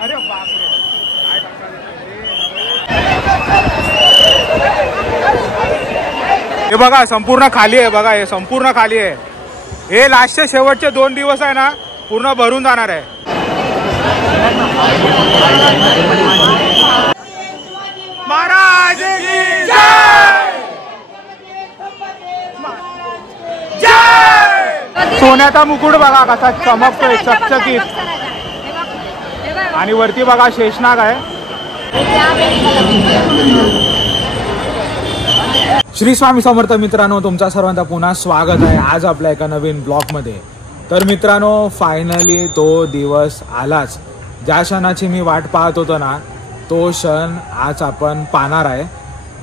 अरे बापरे हे बघा संपूर्ण खाली आहे बघा हे संपूर्ण खाली आहे हे लास्टचे शेवटचे 2 दिवस आहे ना पूर्ण भरून जाणार आहे महाराज की जय जय सोन्याचा मुकुट बघा कसा चमकतोय चकचकीत आणि वरती बघा शेषनाग आहे श्री स्वामी समर्थ मित्रांनो तुमचा सर्वांचा पुन्हा स्वागत आहे आज आपल्या एका नवीन ब्लॉग मध्ये तर मित्रांनो फायनली तो दिवस आलाच ज्या क्षणाची मी वाट पाहत होतो ना तो क्षण आज आपण पाहणार आहे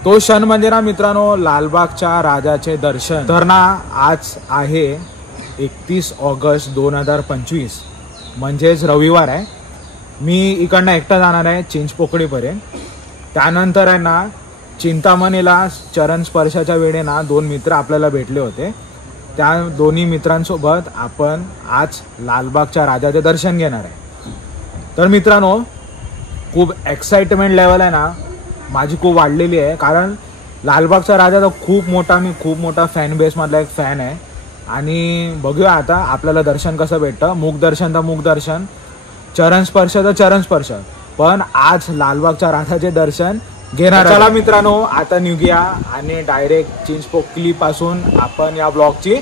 तो क्षण म्हणजे ना मित्रांनो लालबागच्या राजाचे दर्शन तर ना आज आहे 31 ऑगस्ट 2025 म्हणजेच रविवार आहे मी इकडनं एकटा जाणार आहे चिंचपोकळीपर्यंत त्यानंतर आहे ना चिंतामणीला चरण स्पर्शाच्या वेळे ना 2 मित्र आपल्याला भेटले होते त्या दोन्ही मित्रांसोबत आपण आज लालबागच्या राजाचे दर्शन घेणार आहे तर मित्रांनो खूप एक्साइटमेंट लेवल आहे ना माझी खूप वाढलेली आहे कारण लालबागचा राजाचा खूप मोठा फॅन बेस मधला एक फॅन आहे आणि बघूया आता आपल्याला दर्शन कसं भेटतं मुखदर्शन तर मुखदर्शन चरणस्पर्श तर चरणस्पर्श पण आज लालबागच्या राजाचे दर्शन घेणार चला मित्रांनो आता निघूया आणि डायरेक्ट चिंचपोकली पासून आपण या ब्लॉगची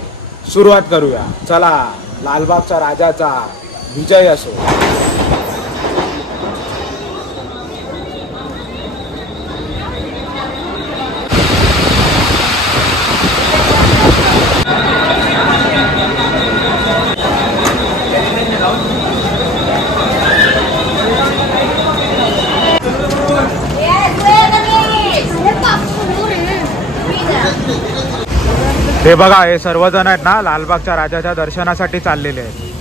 सुरुवात करूया चला लालबागच्या राजाचा विजय असो हे बघा हे सर्वजण आहेत ना लालबागच्या राजाच्या दर्शनासाठी चाललेले आहेत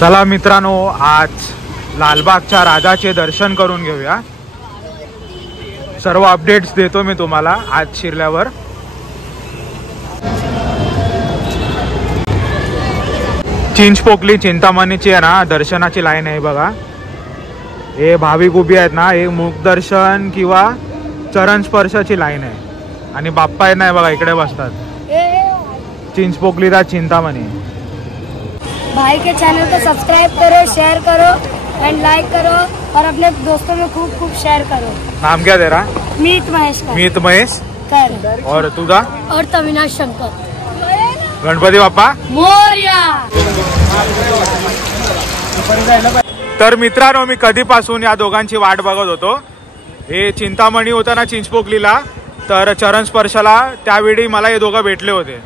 चला मित्रांनो आज लालबागच्या राजाचे दर्शन करून घेऊया सर्व अपडेट्स देतो मी तुम्हाला आज शिरल्यावर चिंचपोकली चिंतामणीची आहे ना दर्शनाची लाईन आहे बघा हे भाविक उभी आहेत ना हे मुखदर्शन किंवा चरण स्पर्शाची लाईन आहे आणि बाप्पा आहे ना बघा इकडे बसतात चिंचपोकलीचा चिंतामणी भाई के चैनल को सब्सक्राइब करो शेयर करो एंड लाइक करो और अपने दोस्तों में खूब खूब शेयर करो नाम क्या तेरा मीत महेश मीत महेश कर और तुझा और तविनाश शंकर गणपती बाप्पा मोरया तर मित्रांनो मी कधीपासून या दोघांची वाट बघत होतो हे चिंतामणी होता ना चिंचपोकलीला तर चरण स्पर्शाला त्यावेळी मला हे दोघं भेटले होते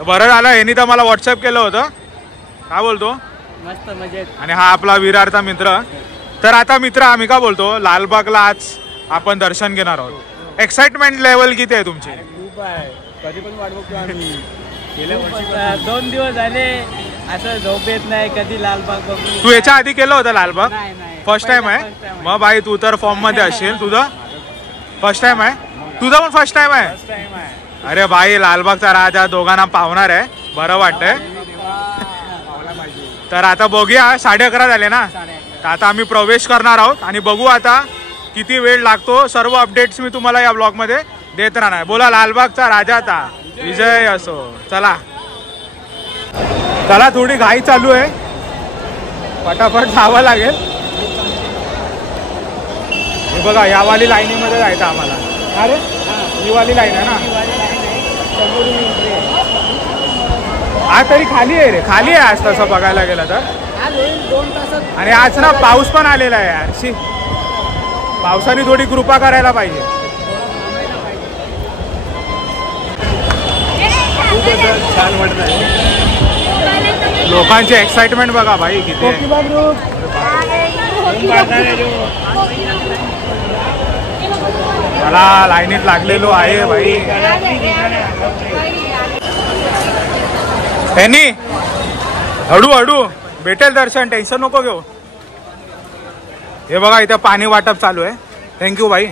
बरं झालं यांनी तर मला व्हॉट्सअप केलं होतं काय बोलतो मस्त मजेत आणि हा आपला विरारचा मित्र तर आता मित्र आम्ही का बोलतो लालबागला आज आपण दर्शन घेणार आहोत एक्साइटमेंट लेवल किती आहे तुमची खूप आहे कधी पण वाट बघतो आम्ही गेल्या वर्षी 2 दिवस झाले असं झोप येत नाही कधी लालबाग बघू तू याच्या आधी केलं होतं लालबाग नाही फर्स्ट टाइम आहे मग बाई तू तर फॉर्म मध्ये असशील तुझं फर्स्ट टाइम आहे तुझं पण फर्स्ट टाइम आहे अरे बाई लालबागचा राजा दोघांना पावणार आहे बरं वाटतंय तर आता बघूया 11:30 झाले ना तर आता आम्ही प्रवेश करणार आहोत आणि बघू आता किती वेळ लागतो सर्व अपडेट्स मी तुम्हाला या ब्लॉग मध्ये देत राहणार बोला लालबागचा राजाचा विजय असो चला चला थोडी घाई चालू आहे पटापट जावं लागेल हे बघा यावाली लाईनीमध्ये जायचं आम्हाला अरे ही वाली लाईन आहे ना हा तरी खाली आहे रे खाली आहे आज तसं बघायला गेलं तर 2 तासात आणि आज ना पाऊस पण आलेला आहे यार शी पावसाने थोडी कृपा करायला पाहिजे छान वाटत लोकांची एक्साइटमेंट बघा भाई किती मला लाईनीत लागलेलो आहे भाई यांनी हळू भेटेल दर्शन टेन्शन नको घेऊ हे बघा इथे पाणी वाटप चालू आहे थँक्यू भाई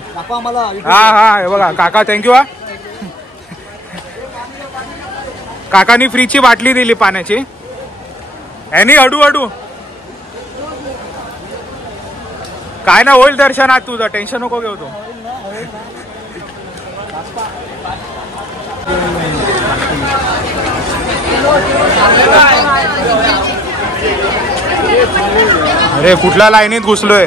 हा हे बघा काका थँक्यू काकांनी फ्रीची बाटली दिली पाण्याची ह्यानी हडू हडू काय ना होईल दर्शन आज तुझं, टेन्शन नको घेऊ तू. अरे कुठल्या लाईनीत घुसलोय.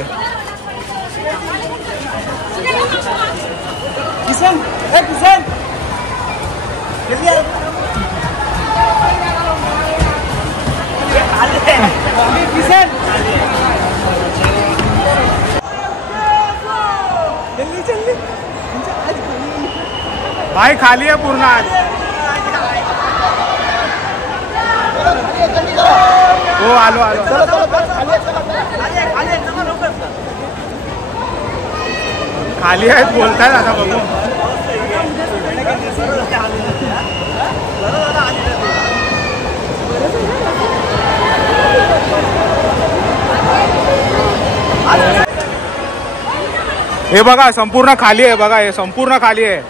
भाई खाली आहे पूर्ण आज. हो आलो आलो. खाली आहेत बोलतायत आता बघू. हे बघा संपूर्ण खाली आहे. बघा हे संपूर्ण खाली आहे.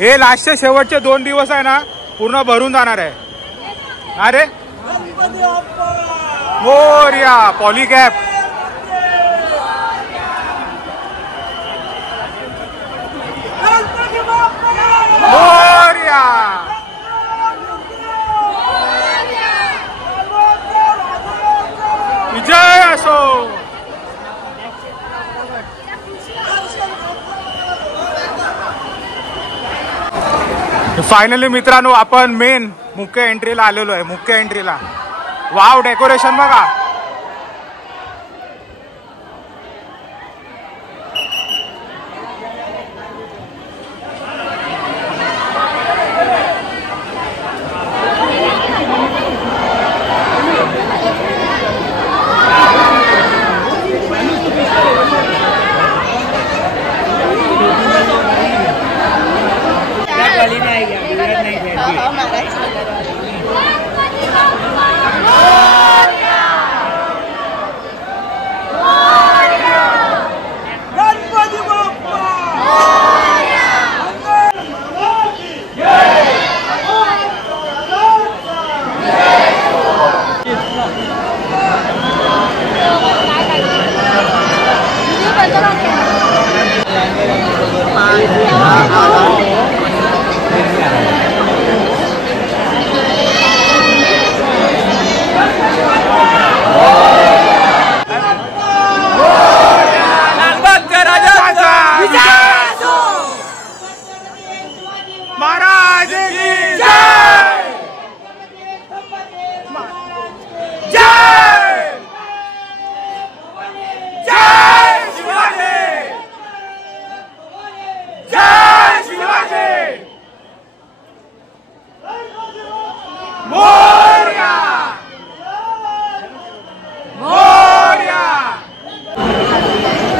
हे लास्टचे शेवटचे 2 दिवस आहे ना पूर्ण भरून जाणार आहे. अरे मोरया पॉलीकॅप. मोरया विजय असो. फायनली मित्रांनो आपण मेन मुख्य एंट्रीला आलेलो आहे. मुख्य एंट्रीला वाव डेकोरेशन बघा.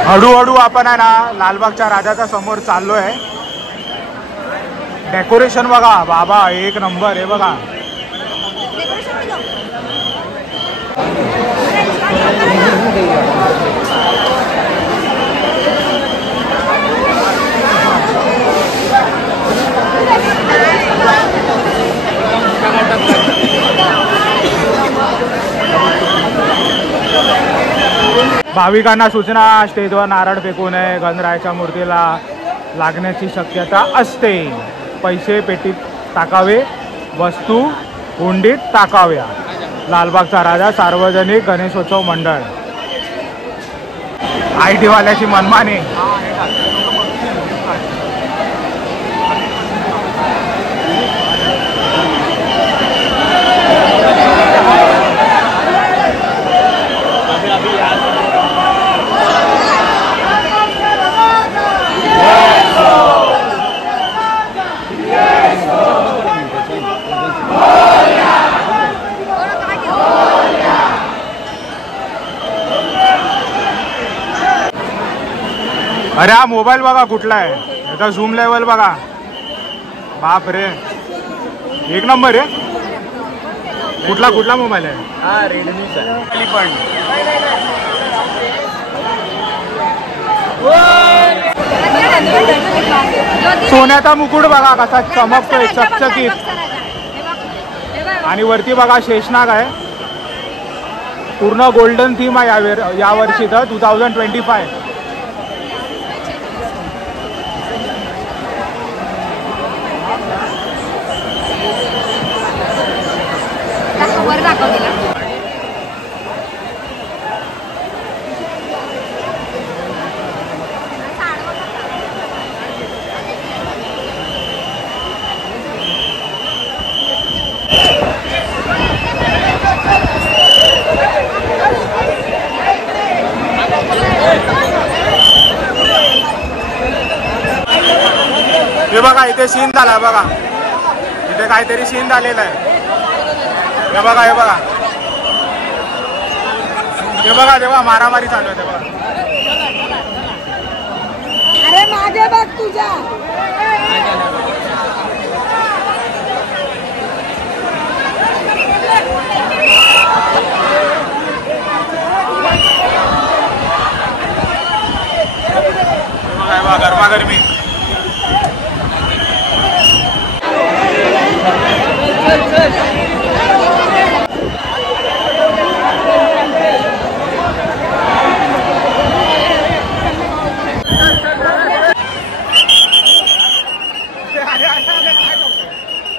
हळूहळू आपण आहे ना लालबागच्या राजाच्या समोर चाललोय. डेकोरेशन बघा बाबा एक नंबर आहे बघा. भाविकांना सूचना, स्टेजवर नारळ फेकू नये. गणरायाच्या मूर्तीला लागण्याची शक्यता असते. पैसे पेटीत टाकावे, वस्तू हुंडीत टाकाव्या. लालबागचा राजा सार्वजनिक गणेशोत्सव मंडळ. IT वाल्याची मनमानी. अरे हा मोबाईल बघा कुठला आहे. याचा झूम लेवल बघा. बाप रे एक नंबर आहे. कुठला मोबाईल आहे हा? रेडमीचा. सोन्याचा मुकुट बघा कसा चमकतोय चकचकीत. आणि वरती बघा शेषनाग आहे. पूर्ण गोल्डन थीम आहे या वर्षी तर 2025. वर दाखव तिला. हे बघा इथे सीन झाला बघा, इथे काहीतरी सीन झालेला आहे. हे बघा हे बघा हे बघा, तेव्हा मारामारी चालू आहे. तेव्हा अरे मागे बघ तुझ्या. बघा गरमागरमी.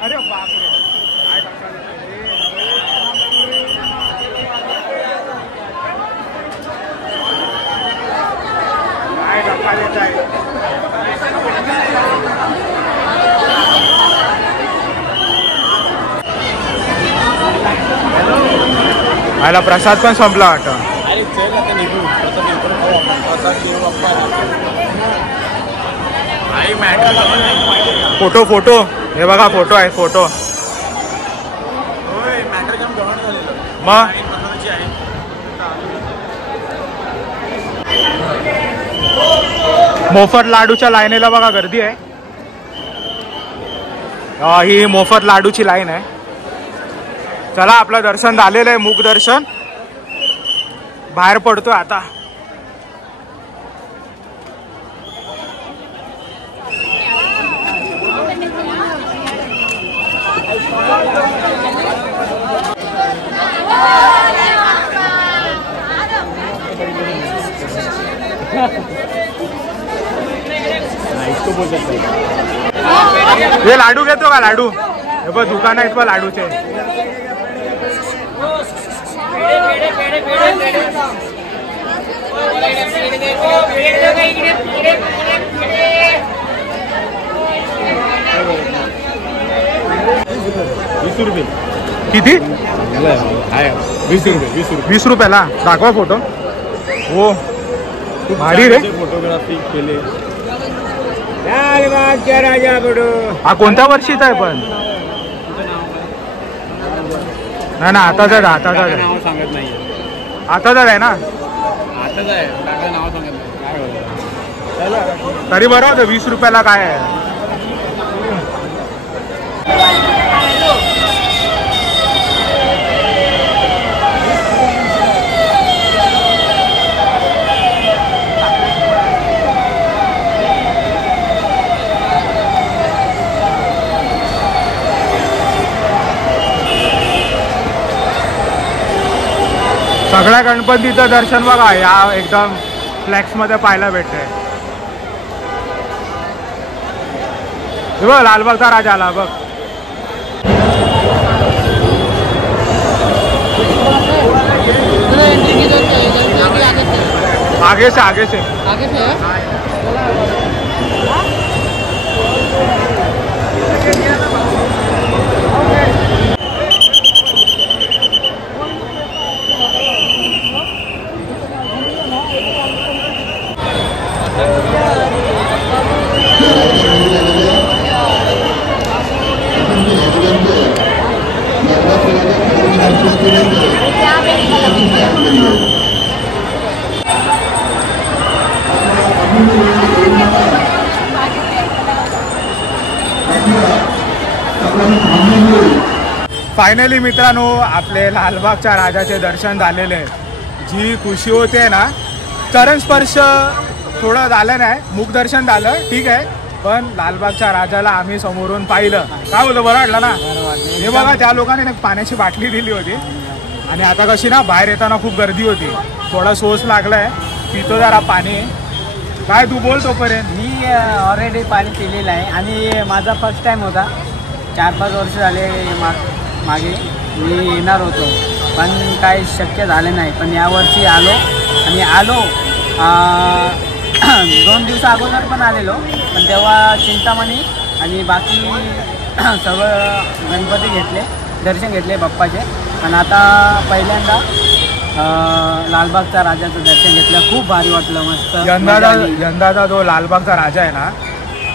अरे बापरे, काय धक्का देत आहे. आला प्रसाद पण संपला वाटतं. अरे चल आता निघू, आता नंतर खाऊ आपण. प्रसाद देऊ बाप्पा. फोटो फोटो हे बघा, फोटो आहे फोटो. मॅटर जाम गव्हाण झालेलं मग आहे. मोफत लाडूच्या लाईनीला बघा गर्दी आहे. ही मोफत लाडूची लाईन आहे. चला आपलं दर्शन झालेलं आहे, मुख दर्शन. बाहेर पडतोय आता. हे लाडू घेतो का लाडू? हे बघ दुकान आहेत पण लाडूचे. किती? 20 रुपयाला. दाखवा फोटो. हो भारी रे. फोटोग्राफी केले. हा कोणत्या वर्षीचा आहे पण? नाही ना, आताच आहे. नाव सांगत नाही. आताच आहे ना. आताच आहे, नाव सांगत नाही. तरी बरं होतं 20 रुपयाला काय आहे. सगळ्या गणपतीचं दर्शन बघा या एकदम फ्लॅक्स मध्ये पाहायला भेटतंय. बघ लालबागचा राजा आला बघ. आगे से फायनली मित्रांनो आपले लालबागच्या राजाचे दर्शन झालेले आहे. जी खुशी होते ना, चरण स्पर्श थोडं झालं नाही, मुख दर्शन झालं ठीक आहे, पण लालबागच्या राजाला आम्ही समोरून पाहिलं. काय बोलतो, बरं वाटलं ना? हे बघा त्या लोकांनी पाण्याची बाटली दिली होती आणि आता कशी ना बाहेर येताना खूप गर्दी होती, थोडा सोस लागलाय, पितो जरा पाणी. काय तू बोल तोपर्यंत. मी ऑलरेडी पाणी पिलेलं आहे आणि माझा फर्स्ट टाईम होता. 4-5 वर्ष झाले मागे मी येणार होतो, पण काही शक्य झाले नाही. पण यावर्षी आलो आणि आलो 2 दिवसा अगोदर पण आलेलो, पण तेव्हा चिंतामणी आणि बाकी सगळं गणपती घेतले, दर्शन घेतले बाप्पाचे. आणि आता पहिल्यांदा लालबागचा राजाचं दर्शन घेतलं, खूप भारी वाटलं, मस्त. यंदाचा जो लालबागचा राजा आहे ना,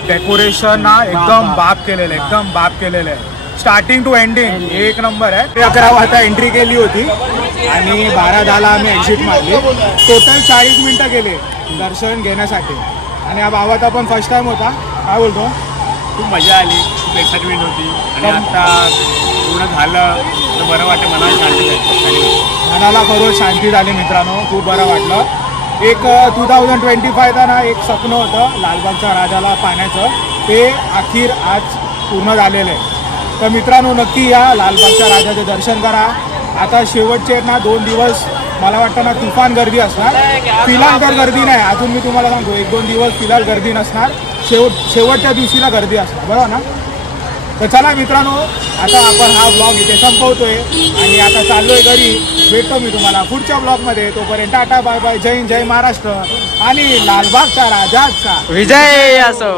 डेकोरेशन ना एकदम बाप केलेलं आहे, एकदम बाप केलेलं आहे. स्टार्टिंग टू एंडिंग एक नंबर आहे. 11 वाजता एंट्री केली होती आणि 12:10 आम्ही एक्झिट मारली. टोटल 40 मिनिटं गेले दर्शन घेण्यासाठी. आणि हा भावाचा पण फर्स्ट टाइम होता. काय बोलतो? खूप मजा आली, खूप एक्साइटमेंट होती आणि आता पूर्ण झालं तर बरं वाटतं, मनाला शांती झाली. मनाला खरोखर शांती झाली मित्रांनो, खूप बरं वाटलं. एक 2025 ना एक स्वप्न होतं लालबागच्या राजाला पाहण्याचं, ते अखेर आज पूर्ण झालेलं आहे. तर मित्रांनो नक्की या लालबागच्या राजाचं दर्शन करा. आता शेवटचे ना 2 दिवस मला वाटतं ना तुफान गर्दी असणार. फिलहाल तर गर्दी नाही, अजून मी तुम्हाला सांगतो 1-2 दिवस फिलहाल गर्दी नसणार. शेवटच्या दिवशीला गर्दी असणार, बरोबर ना. तर चला मित्रांनो, आता आपण हा ब्लॉग इथे संपवतोय आणि आता चाललोय घरी. भेटतो मी तुम्हाला पुढच्या ब्लॉगमध्ये. तोपर्यंत टाटा बाय बाय, जय हिंद, जय महाराष्ट्र आणि लालबागच्या राजाचा विजय असो.